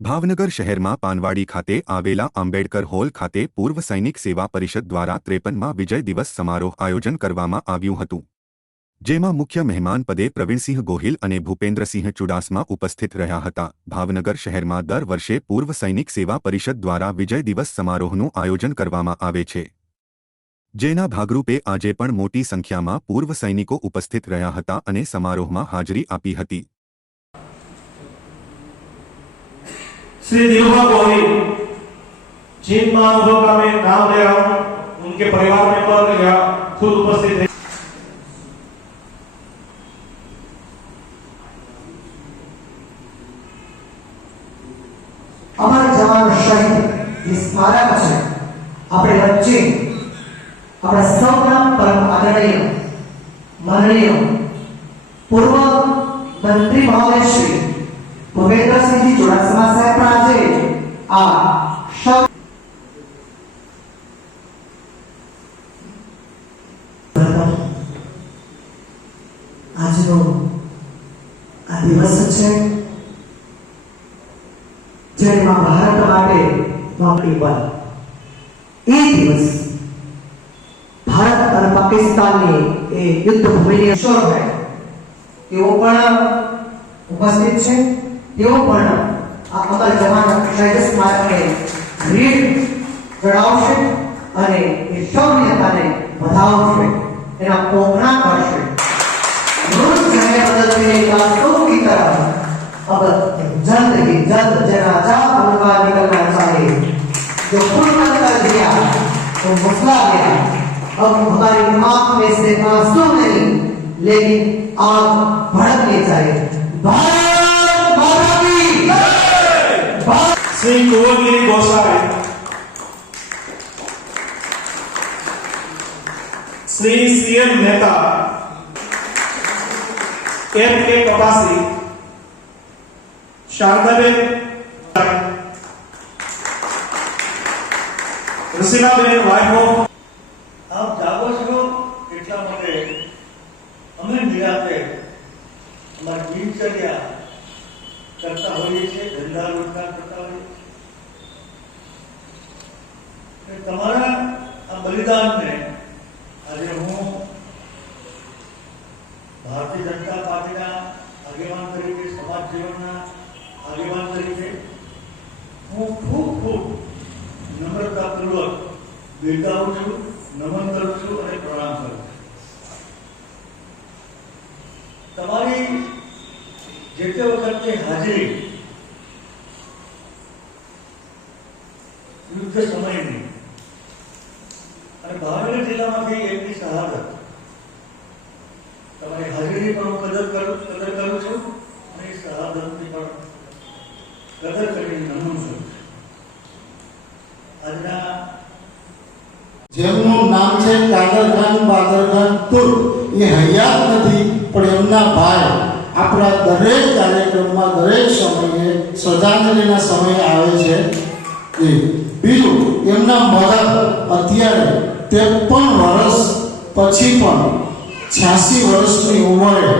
ભાવનગર શહેરમાં પાનવાડી ખાતે આવેલા આંબેડકર હોલ ખાતે પૂર્વ સૈનિક સેવા પરિષદ દ્વારા 53માં વિજય દિવસ સમારોહ આયોજન કરવામાં આવ્યું હતું, જેમાં મુખ્ય મહેમાન પદે પ્રવીણસિંહ ગોહિલ અને ભૂપેન્દ્રસિંહ ચુડાસમા ઉપસ્થિત રહ્યા હતા। ભાવનગર શહેરમાં દર વર્ષે પૂર્વ સૈનિક સેવા પરિષદ દ્વારા વિજય દિવસ સમારોહનું આયોજન કરવામાં આવે છે, જેના ભાગરૂપે આજે પણ મોટી સંખ્યામાં પૂર્વ સૈનિકો ઉપસ્થિત રહ્યા હતા અને સમારોહમાં હાજરી આપી હતી। श्री दिलुभा गोहिल जिन महानुभावों का मैं नाम ले रहा हूं, उनके परिवार मेंबर या खुद उपस्थित है। हमारे जवान शहीद स्मारक है अपने वच्चे अपना सौना परम आदरणीय माननीय पूर्व मंत्री महोदय श्री भूपेन्द्रसिंह चुडासमा साहेब આજે આ આજનો આ દિવસ છે જેમાં ભારત માટે નોકરી પર એ દિવસ ભારત અને પાકિસ્તાનની એ યુદ્ધ ભૂમિની અસર હોય તેઓ પણ ઉપસ્થિત છે। તેઓ પણ આ અમર જવાન શહીદ સ્મારકને ભેટ ચડાવશે અને એ શૌર્યતાને વધાવશે, એના પોખણા કરશે। रोज जाने बदलते रास्तों की तरफ अब जल्द ही जल्द जनाजा उनका निकलना चाहिए। जो खून कर दिया तो मसला गया। अब हमारी आंख में से आंसू नहीं लेकिन आग भड़कनी चाहिए। भारत माता की जय। श्री कुंवरगिरी गोसाई, श्री सीएम नेता एफ.के. कपासी, शारदाबेन रसीलाबेन वाइफ ऑफ आप जागो છો એટલા માટે અમે નિરાતે અમારી દિનચર્યા કરતા હોઈએ છીએ, ધંધા રોજગાર કરતા હોઈએ છીએ। તમારા આ બલિદાનને આજે હું ભારતીય જનતા પાર્ટીના આગેવાન તરીકે, સમાજ જીવનના આગેવાન તરીકે હું ખૂબ ખૂબ નમ્રતાપૂર્વક બિરદાવું છું, નમન કરું છું અને પ્રણામ કરું છું। તમારી જે તે વખતે હાજરી યુદ્ધ સમયની અને ભાવનગર જિલ્લામાંથી એકની શહાદત, તમારી હાજરી પર હું કદર કરું છું અને શહાદતની પણ કદર કરીને નમન કરું છું। આજના જેમનું નામ છે કાદરખાન બાદરખાન તુર, એ હયાત નથી પણ એમના ભાઈ આપણા દરેક કાર્યક્રમમાં દરેક સમયે શ્રદ્ધાંજલિના સમયે આવે છે। એ બીજું એમના મદદ અત્યારે 53 વર્ષ પછી પણ 86 વર્ષની ઉંમરે